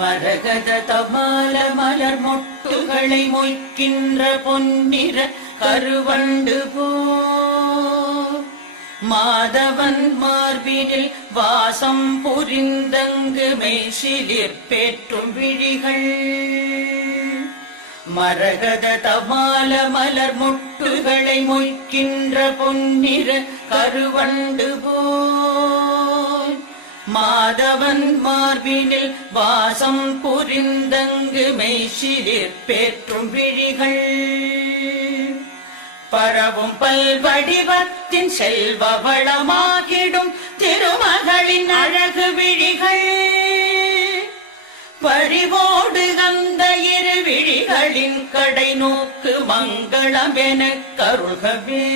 மரகத தமால மலர் மொட்டுகளை மொய்க்கின்ற பொன்னிற கருவண்டு போ மாதவன் மார்பினில் வாசம் புரிந்தங்கு மெய்சிலிர் பேற்றும் விழிகள் மரகத தமால மலர் மொட்டுகளை மொய்க்கின்ற பொன்னிற கருவண்டு போல் மாதவன் மார்பினில் வாசம் புரிந்தங்கு மெய்சிலிர் பேற்றும் விழிகள் பரவும் பல்வடிவத்தின் செல்வ வளமாகிடும் திருமகளின் அழகு விழிகள் பறிவோடு அந்த இரு விழிகளின் கடை நோக்கு மங்களம் எனக் கருள்கவே.